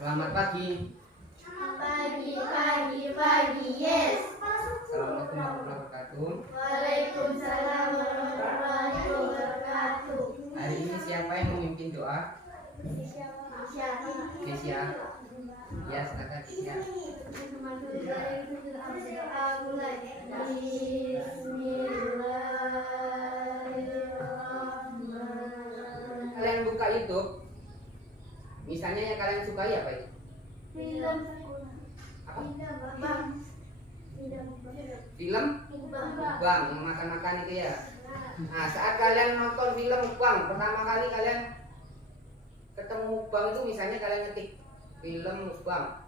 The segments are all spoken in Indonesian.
Selamat pagi. Pagi, yes. Assalamualaikum warahmatullahi wabarakatuh. Waalaikumsalam warahmatullahi wabarakatuh. Hari ini siapa yang memimpin doa? Kesia. Ya, silakan Kesia. Kalian buka YouTube. Misalnya yang kalian sukai apa itu? Film. Apa? Film. Film Bang yang makan-makan itu ya. Nah, saat kalian nonton film Bang, pertama kali kalian ketemu Bang itu misalnya kalian ketik film Bang.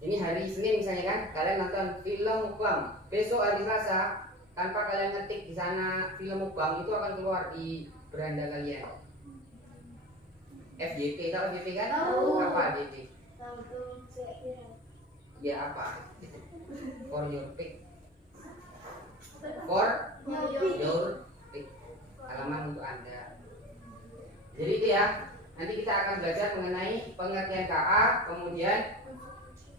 Ini hari Senin misalnya kan, kalian nonton film Bang. Besok hari Selasa, tanpa kalian ngetik di sana film Bang itu akan keluar di beranda kalian. FYP, tahu FYP kan? Tahu. Apa FYP? Ya apa? For your pick. For your pick. Halaman untuk Anda. Jadi itu ya. Nanti kita akan belajar mengenai pengertian KA, kemudian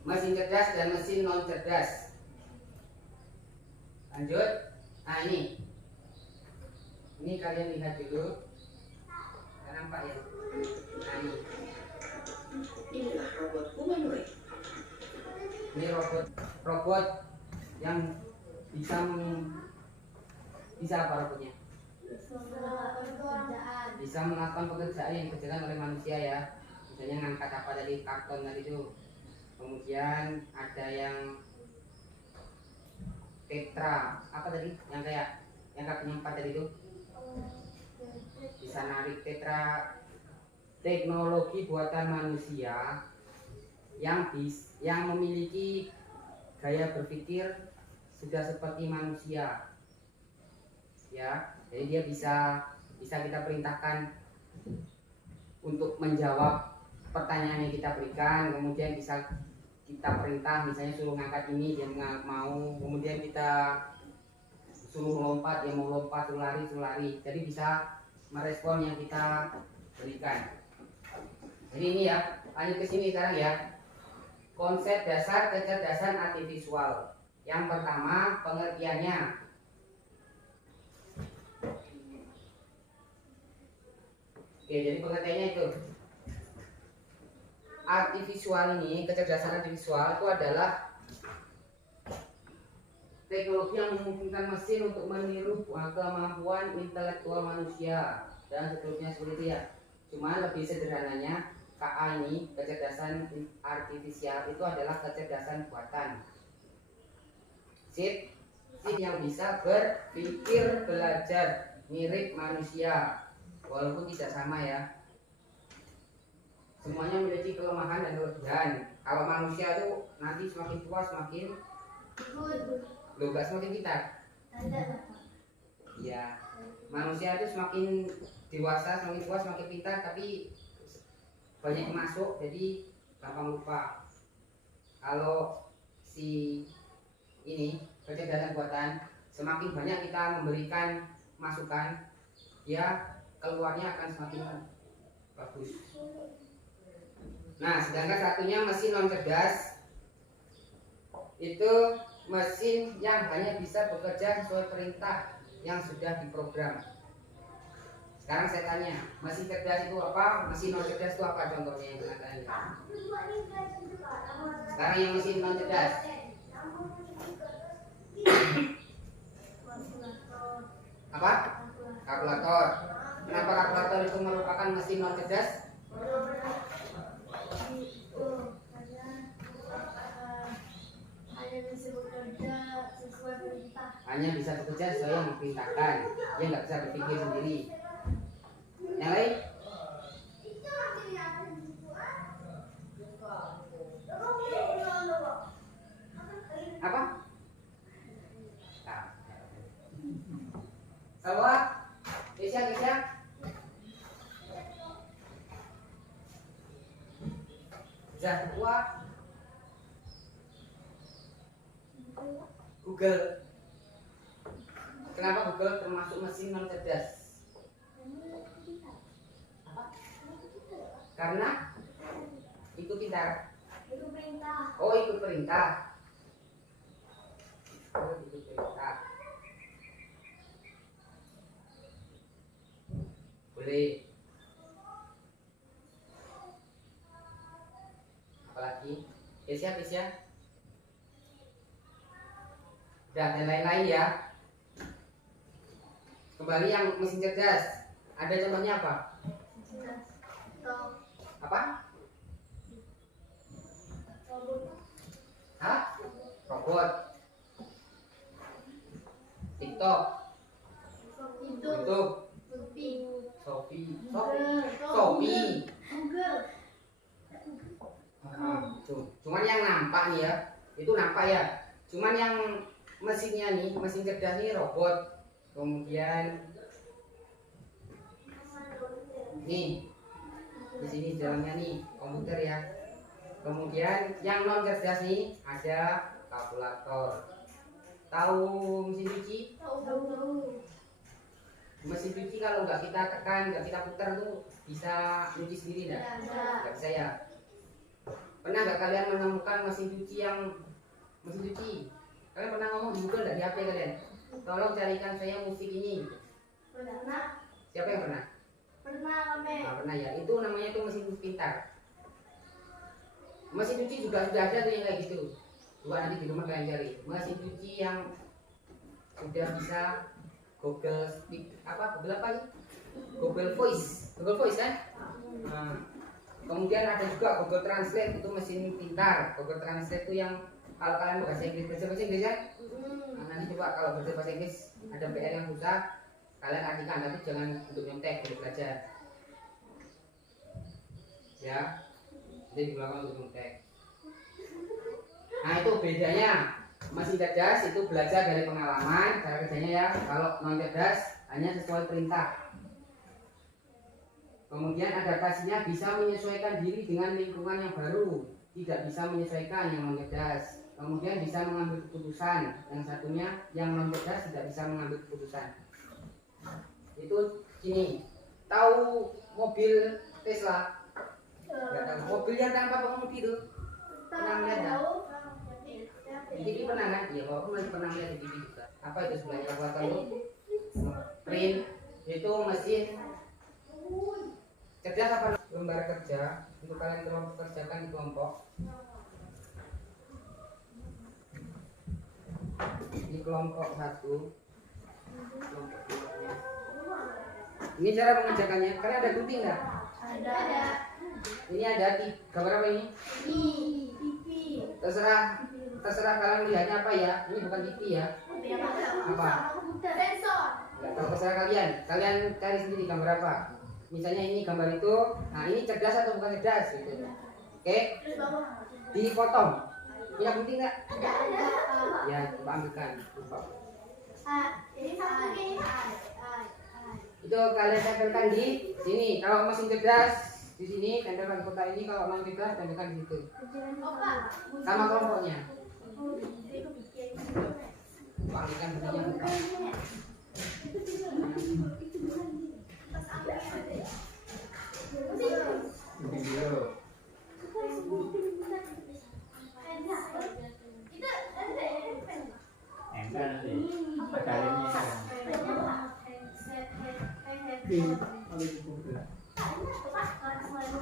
mesin cerdas dan mesin non cerdas. Lanjut. Nah ini. Ini kalian lihat dulu. Nampak ya? Nah ini. Inilah robot humanoid. Ini robot yang bisa apa robotnya? Bisa melakukan pekerjaan yang dikerjakan oleh manusia ya. Misalnya ngangkat apa dari karton tadi itu. Kemudian ada yang tetra, apa tadi? Yang kayak yang kakinya 4 tadi itu. Bisa narik tetra, teknologi buatan manusia yang memiliki gaya berpikir sudah seperti manusia ya, jadi dia bisa kita perintahkan untuk menjawab pertanyaan yang kita berikan, kemudian bisa kita perintah misalnya suruh ngangkat ini dia nggak mau, kemudian kita suruh lompat dia mau lompat, suruh lari, jadi bisa merespon yang kita berikan. Jadi ini ya, lanjut ke sini sekarang ya. Konsep dasar kecerdasan artifisial. Yang pertama, pengertiannya. Oke, jadi pengertiannya itu. Artifisial ini, kecerdasan artifisial itu adalah teknologi yang memungkinkan mesin untuk meniru kemampuan intelektual manusia dan seterusnya seperti itu ya. Cuma lebih sederhananya KA ini, kecerdasan artifisial itu adalah kecerdasan buatan. Sip yang bisa berpikir, belajar mirip manusia, walaupun tidak sama ya. Semuanya memiliki kelemahan dan kelebihan. Kalau manusia itu nanti semakin tua semakin semakin pintar. Ya, manusia itu semakin dewasa, semakin tua semakin pintar, tapi banyak masuk jadi gampang lupa. Kalau si ini kecerdasan buatan, semakin banyak kita memberikan masukan, dia keluarnya akan semakin bagus. Nah, sedangkan satunya mesin non cerdas itu mesin yang hanya bisa bekerja sesuai perintah yang sudah diprogram. Sekarang saya tanya, mesin cerdas itu apa? Mesin non cerdas itu apa contohnya yang pernah tanya? Sekarang yang mesin non cerdas. Apa? Kalkulator. Kenapa kalkulator itu merupakan mesin non cerdas? Hanya bisa bekerja sesuai yang diperintahkan. Dia nggak bisa berpikir sendiri. Yang lain? Apa? Sawa? Kisah? Zahwa? Google. Kenapa Google termasuk mesin non cerdas? Karena Ikut pintar. Itu perintah. Oh, ikut perintah. Oh, ikut perintah. Boleh. Apalagi? Kesia. Udah, dan lain-lain ya. Kembali yang mesin cerdas. Ada contohnya apa? Apa? Hah? Robot. TikTok. YouTube. Shopee. Cuman yang nampak nih ya, itu nampak ya. Cuman yang mesinnya nih, mesin cerdas nih robot. Kemudian nih di sini dalamnya nih komputer ya. Kemudian yang non cerdas nih ada kalkulator. Tahu mesin cuci? Mesin cuci kalau nggak kita tekan, nggak kita putar tuh bisa cuci sendiri nggak? Nggak bisa ya. Pernah nggak kalian menemukan mesin cuci mesin cuci? Kalian pernah ngomong di Google nggak di HP kalian? Tolong carikan saya musik ini. Pernah. Siapa yang pernah? Nah, pernah ya. Itu namanya tuh mesin pintar. Mesin cuci juga sudah ada tuh yang kayak gitu. Coba nanti di rumah kalian cari. Mesin cuci yang sudah bisa Google Speak Google apa sih? Google Voice kan? Nah, kemudian ada juga Google Translate, itu mesin pintar. Google Translate itu yang kalau kalian bahasa Inggris kan? Nah, nanti coba kalau bahasa Inggris ada PR yang susah, kalian artikan, tapi jangan untuk nyontek, untuk belajar. Ya, jadi di belakang untuk nyontek. Nah, itu bedanya. Mesin cerdas itu belajar dari pengalaman, cara kerjanya ya. Kalau non cerdas hanya sesuai perintah. Kemudian adaptasinya bisa menyesuaikan diri dengan lingkungan yang baru, tidak bisa menyesuaikan yang non cerdas. Kemudian bisa mengambil keputusan. Yang satunya yang non cerdas tidak bisa mengambil keputusan. Itu sini. Tahu mobil Tesla? Enggak tahu. Mobil yang tanpa pengemudi itu. Pernah lihat enggak? Di TV pernah kan? Iya, kalau aku masih pernah lihat di TV juga. Apa itu sebenarnya kalkulator itu? Print. Itu mesin cerdas apa? Lembar kerja untuk kalian kelompok kerjakan di kelompok. Di kelompok 1, kelompok 2-nya. Ini cara mengerjakannya. Kalian ada gunting nggak? Ada. Ini ada di gambar apa ini? TV. Terserah kalian melihatnya apa ya. Ini bukan TV ya. Apa? Sensor. Ya, kalau terserah kalian. Kalian cari sendiri gambar apa. Misalnya ini gambar itu. Nah, ini cerdas atau bukan cerdas gitu. Oke? Dipotong. Punya gunting nggak? Ada. Ya, coba ambilkan. Ini satu ini. Itu kalian tempelkan di sini. Kalau mesin cerdas di sini, tempelkan kota ini. Kalau non cerdas, tempelkan di situ. Sama kelompoknya. Panggilkan bunyinya buka.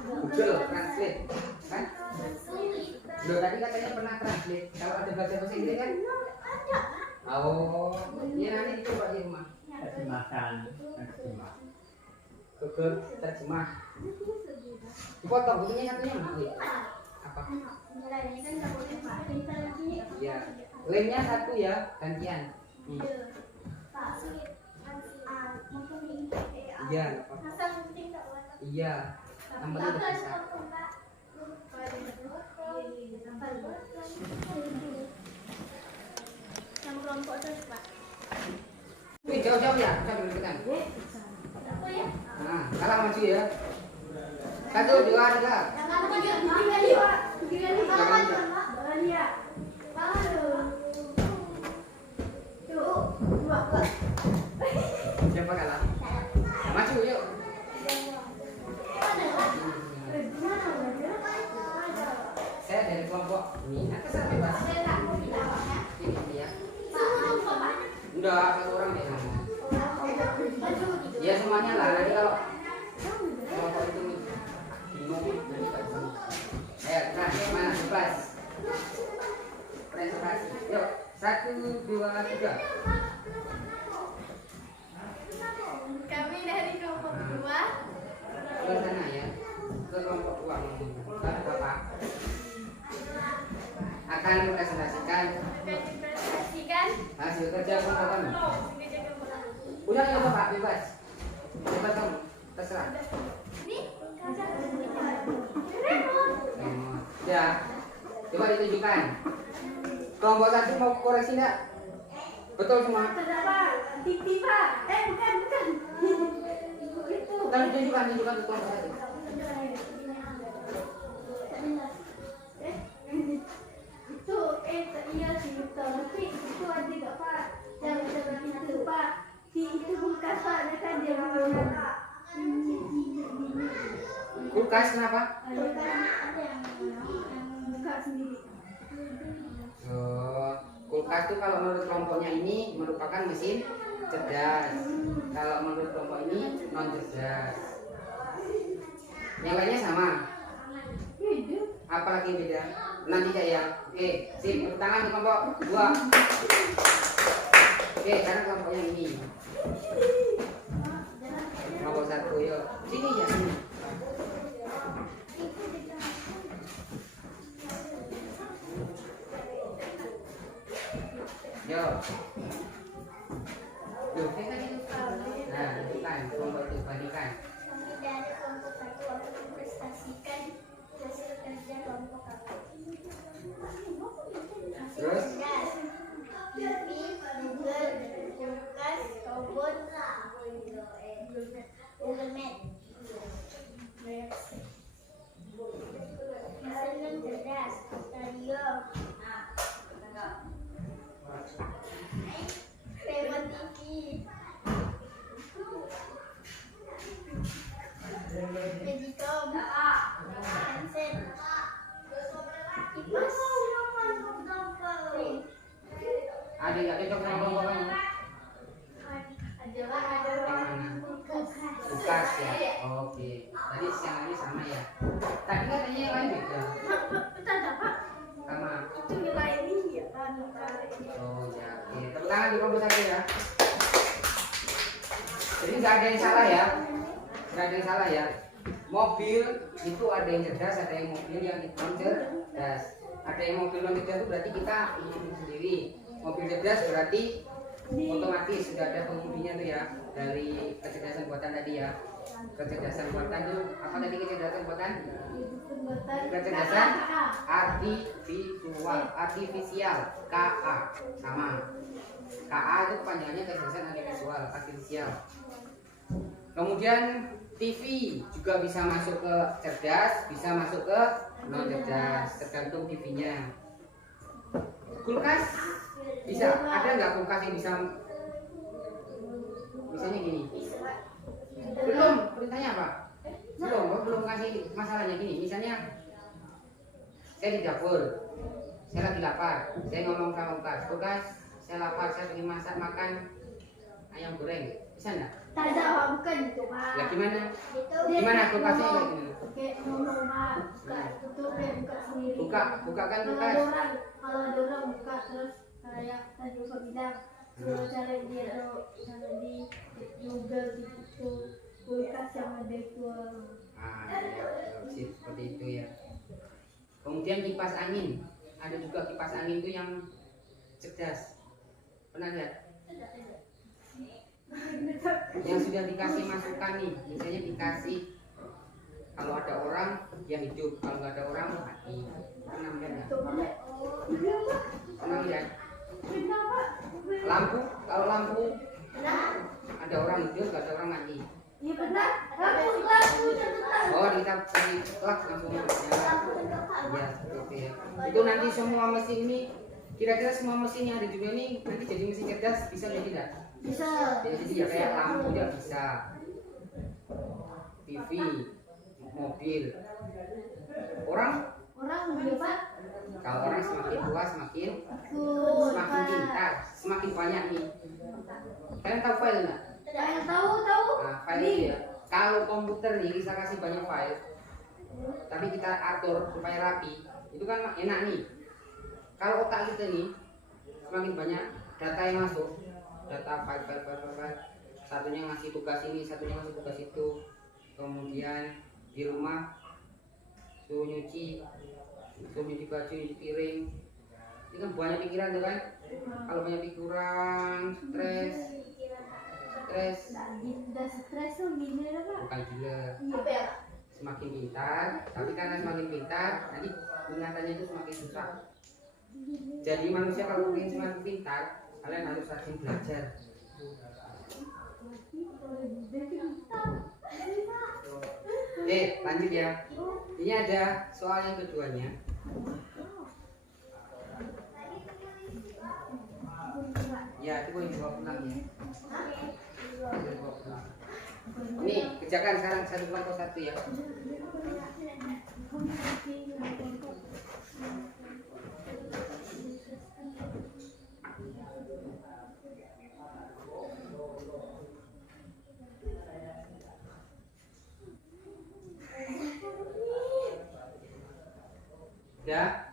Google Translate kan? Loh, tadi katanya pernah translate. Kalau ada bahasa Inggris kan? Oh, ya nanti dicoba di rumah. Terjemahkan. Google terjemah. Dipotong bunyinya satunya mana? Apa? Iya. Lainnya satu ya, gantian. Iya, apa? Iya. Yang penting udah bisa. Wih, jauh-jauh ya, kita berdekatan. Nah, kalah maju ya. 1, 2, 3. Siapa kalah? Maju yuk. dari kelompok ini. Nah, terserah bebas. Ada tak mau ditawanya? Ini ya. Pak. Enggak, satu orang ya. Baju. Ya semuanya lah. Nanti kalau kelompok itu bingung nanti nggak bisa. Ayo, nah, mana bebas? Presentasi. Yuk, 1, 2, 3. Kami dari kelompok 2. Ke sana ya. Ke kelompok 2. Bapak akan mempresentasikan Akan dipresentasikan hasil kerja kelompok kami. kerja kelompok. Udah ya Bapak, bebas. Bebas kamu, terserah. Ini kaca remote. Ya, coba ditunjukkan. Kelompok 1 mau koreksi enggak? Betul semua. Terdapat TV Pak. Bukan. Itu. Kita tunjukkan ke kelompok 1. Itu iya sih betul. Tapi itu ada gak Pak? Yang seperti itu Pak. Itu kulkas Pak. Ada kan dia menggunakan. Kulkas kenapa? Ada yang buka sendiri. Kulkas itu kalau menurut kelompoknya ini merupakan mesin cerdas. Kalau menurut kelompok ini non cerdas. Yang lainnya sama. Apalagi beda? Nanti saya. Oke, sip. Tepuk tangan di kelompok 2. Oke, sekarang kelompok yang ini. Kelompok 1 yuk. Sini ya, sini. Yo. Tuh, kayak tadi tuh. Nah, itu kan kelompok itu bandingkan. Kami dari kelompok 1 akan mempresentasikan hasil kerja kelompok kami. Terus? TV, Google, kulkas, robot, Google Map. Mesin cerdas, radio, remote TV, Magicom, handset, kipas, Ada nggak cocok sama kelompok kamu? Kulkas ya. Oke. Tadi yang ini sama ya. Tadi katanya yang lain beda. Sama. Itu nilai ini ya kan? Oh ya. Oke. Tepuk tangan di kelompok 1 ya. Jadi nggak ada yang salah ya. Nggak ada yang salah ya. Mobil itu ada yang cerdas, ada yang mobil yang non cerdas. Ada yang mobil non cerdas itu berarti kita mengemudi sendiri. Mobil cerdas berarti otomatis sudah ada pengemudinya tuh ya, dari kecerdasan buatan tadi ya. Kecerdasan buatan itu apa tadi kecerdasan buatan? Kecerdasan artifisial KA sama. KA itu kepanjangannya kecerdasan artifisial. Kemudian TV juga bisa masuk ke cerdas, bisa masuk ke non cerdas, tergantung TV-nya. Kulkas bisa, ada nggak kulkas yang bisa? Misalnya gini. Belum, perintahnya apa? Belum kasih masalahnya gini. Misalnya saya di dapur, saya lagi lapar, saya ngomong sama kulkas, saya lapar, saya ingin masak makan ayam goreng, bisa nggak? Tidak, bukan itu Pak. Ya gimana? Itu Gimana kulkasnya kayak gimana? kayak ngomong Pak, buka tutup kayak buka sendiri. Buka kan Kalau kulkas. ada orang buka terus kayak tadi Pak bilang cara dia cara di Google itu kulkas yang ada itu. Ya, sip, seperti itu ya. Kemudian kipas angin, ada juga kipas angin itu yang cerdas. Pernah lihat? Yang sudah dikasih masukan nih, misalnya dikasih kalau ada orang dia hidup, kalau nggak ada orang mati. Pernah lihat nggak? Pernah lihat? Lampu, kalau lampu ada orang hidup, nggak ada orang mati. Iya benar. Oh, kita beri plak langsung nyala. Ya, seperti itu ya. Itu nanti semua mesin ini, kira-kira semua mesin yang ada di dunia ini nanti jadi mesin cerdas, bisa jadi tidak? Bisa. Jadi ya kayak lampu ya bisa, TV, mobil, orang Orang juga Pak. file nggak? Yang tahu tahu. Nah, file itu ya. Kalau komputer nih bisa kasih banyak file, tapi kita atur supaya rapi, itu kan enak nih. Kalau otak kita nih semakin banyak data yang masuk, data file, satunya ngasih tugas ini, satunya ngasih tugas itu, kemudian di rumah suruh nyuci baju, nyuci piring, ini kan banyak pikiran tuh kan. Kalau banyak pikiran, stres, Udah stres tuh gini lah Pak. bukan gila. Apa ya? Semakin pintar, tapi karena semakin pintar nanti ingatannya itu semakin susah. Jadi manusia kalau ingin semakin pintar, kalian harus rajin belajar. Lanjut ya. Ini ada soal yang keduanya. Ya, itu boleh dibawa pulang ya. Boleh dibawa pulang. Ini kerjakan sekarang satu kelompok satu ya. Ya.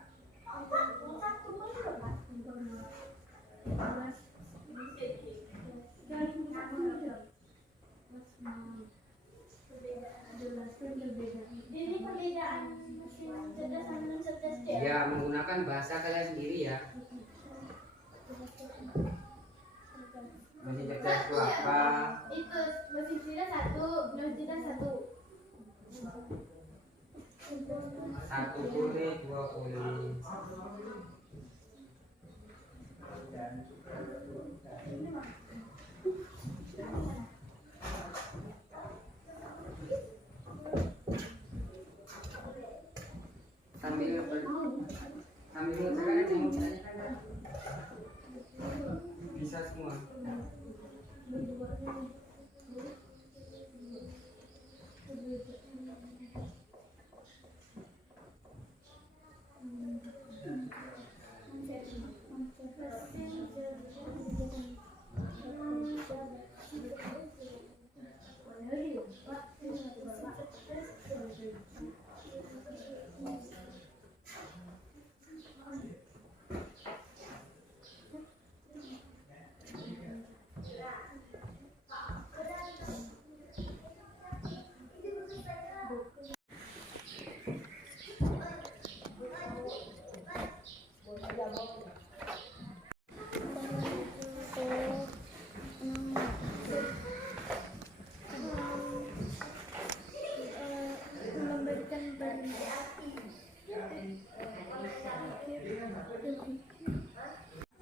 Ini perbedaan mesin cerdas sama non cerdas ya? Ya, menggunakan bahasa kalian sendiri ya. Mesin cerdas itu apa? Itu mesin cerdas satu, non cerdas satu. Satu boleh, dua boleh. Sambil sekarang yang ditanyakan bisa semua. Memberikan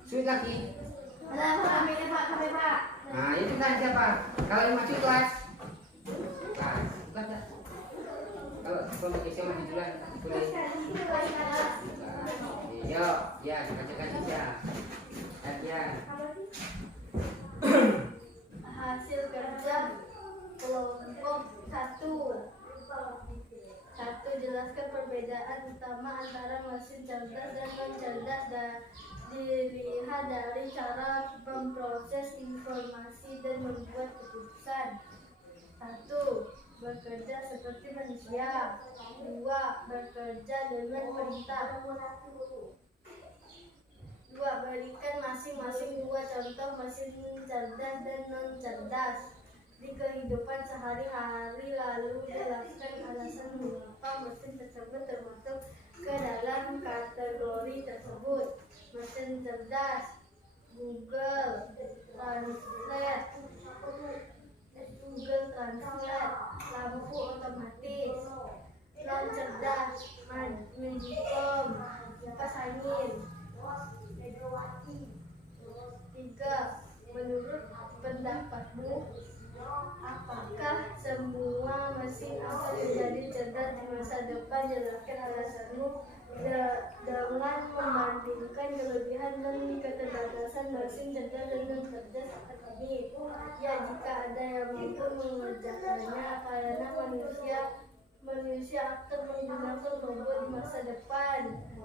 Sulit lagi. ada kamera Pak, kamera. Nah, itu kan siapa? Kalau yang maju kelas. Kelas. Bukan tak? Kalau kompetisi maju duluan boleh. Yo, ya, dibacakan saja. Latihan. Hasil kerja kelompok satu. Jelaskan perbedaan utama antara mesin cerdas dan non cerdas dan dilihat dari cara memproses informasi dan membuat keputusan. 1. Bekerja seperti manusia. 2. Bekerja dengan perintah. 2. Berikan masing-masing dua contoh mesin cerdas dan non cerdas di kehidupan sehari-hari, lalu jelaskan alasan mengapa mesin tersebut termasuk ke dalam kategori tersebut. Mesin cerdas, Google Translate, lampu otomatis. Non cerdas, Magicom, kipas angin. 3. Menurut pendapatmu, apakah semua mesin akan menjadi cerdas di masa depan? Jelaskan alasanmu dengan membandingkan kelebihan dan keterbatasan mesin cerdas dan non cerdas saat ini. Ya, jika ada yang mampu mengerjakannya, karena manusia akan menggunakan robot di masa depan.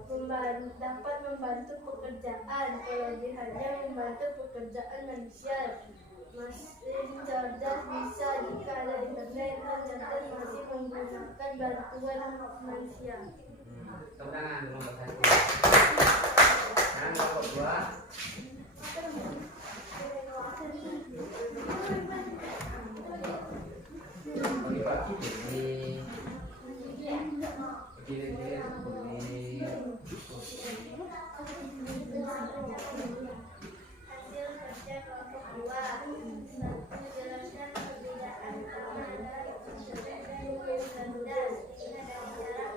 dapat membantu pekerjaan, kelebihannya membantu pekerjaan manusia. Mesin cerdas bisa jika ada internet, dan cerdas masih menggunakan bantuan manusia. Tepuk tangan nomor 1. Sekarang nomor 2. Pagi-pagi begini. Begini. Hasil kerja kelompok 2. 1. Jelaskan perbedaan antara cerdas dan bukan cerdas. Ini adalah cara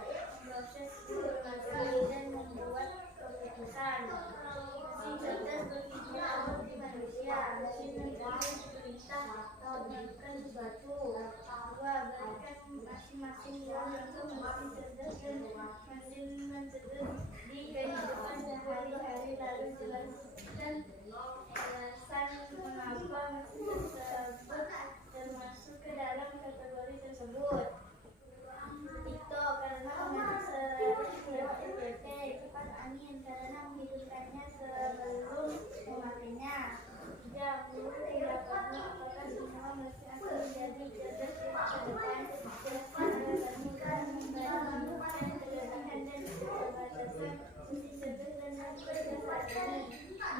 proses informasi dan membuat keputusan. Mesin cerdas berpikir seperti manusia. Mesin cerdas perintah atau melakukan sesuatu. 2. Berikan masing-masing role untuk mesin cerdas dan mesin cerdas di kehidupan sehari-hari, lalu jelaskan alasan mengapa mesin tersebut termasuk ke dalam kategori tersebut. Itu karena mesin CPT, kipas angin karena menghidupkannya sebelum memakainya. 3. Guru tidak tahu apakah semua mesin akan menjadi cerdas di masa depan. Jelaskan alasanmu dan membandingkan kelebihan dan keterbatasan mesin cerdas dan mesin cerdas ini.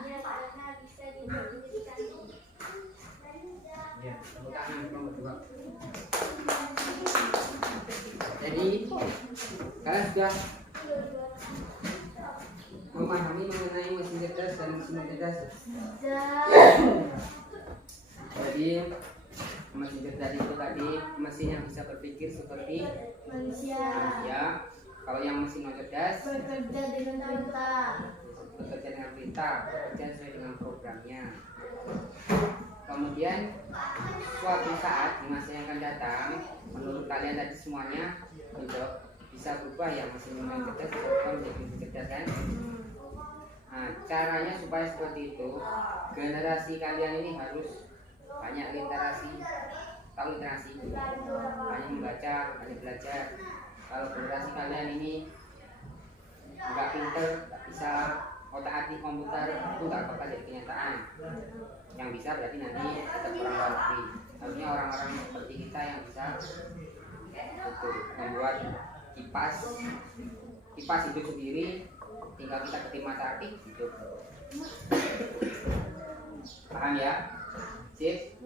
Dia karena bisa dibandingkan. Ya, tepuk tangan nomor 2. Jadi kalian sudah memahami mengenai mesin cerdas dan mesin cerdas. Jadi mesin cerdas itu tadi mesin yang bisa berpikir seperti Manusia manusia. Kalau yang mesin non cerdas bekerja dengan perintah. bekerja dengan perintah, bekerja sesuai dengan programnya. Kemudian suatu saat di masa yang akan datang, menurut kalian tadi semuanya bisa berubah ya, mesin yang cerdas bisa berubah menjadi mesin cerdas kan? Nah, caranya supaya seperti itu, generasi kalian ini harus banyak literasi, tahu literasi, banyak membaca, banyak belajar. Kalau generasi kalian ini nggak pinter, nggak bisa otak-atik komputer, itu nggak bakal jadi kenyataan. Yang bisa berarti nanti tetap orang luar negeri. Harusnya orang-orang seperti kita yang bisa itu membuat kipas hidup sendiri, tinggal kita ketik matematik hidup. Paham ya? Sip.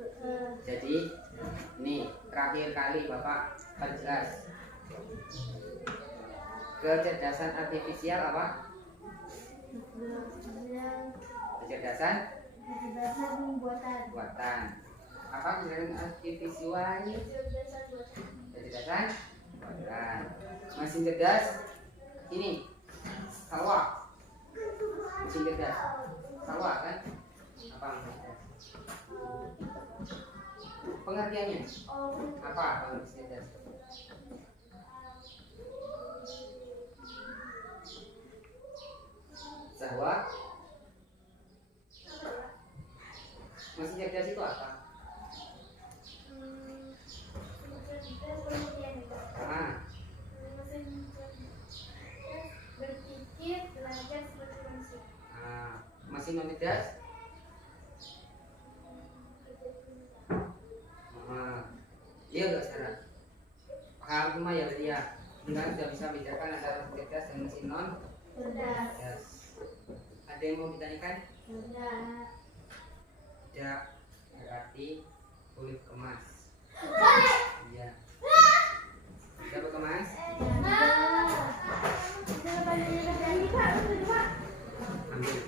Jadi ini terakhir kali Bapak perjelas kecerdasan artifisial apa? Kecerdasan buatan. Apa kecerdasan artifisial? Kecerdasan buatan. Mesin cerdas ini salwa. Mesin cerdas salwa kan? Apa mesin cerdas? Pengertiannya apa mesin cerdas? Bahwa mesin cerdas itu apa? Berpikir, belajar seperti manusia. Mesin non cerdas? Iya enggak sekarang? Paham semua ya berarti ya? Enggak sudah bisa bedakan antara mesin cerdas dan mesin non cerdas. Ada yang mau ditanyakan? Tidak, berarti kulit kemas. Iya. Siapa kemas? Ambil.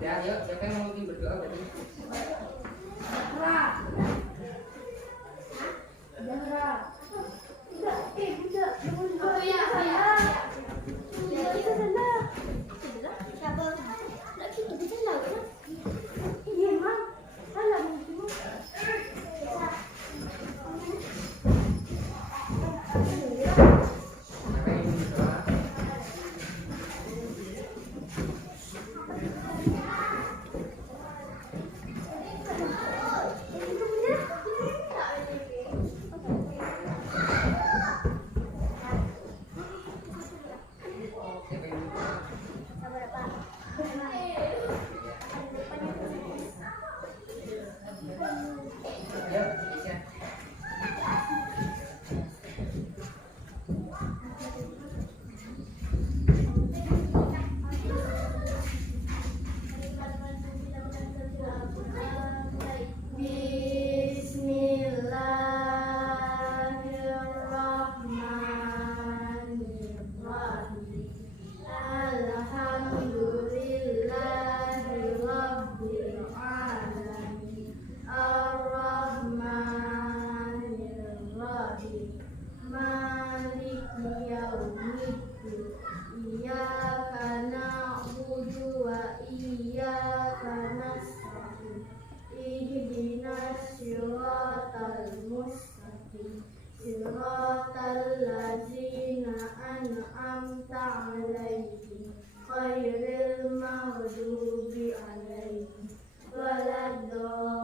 Ya, yuk, siapa yang mau berdoa berarti? Maliki yaumiddin. Iyyaka na'budu wa iyyaka nasta'in. Ihdinas siratal mustaqim. Siratal ladzina an'amta 'alaihim ghairil maghdubi 'alaihim waladdallin.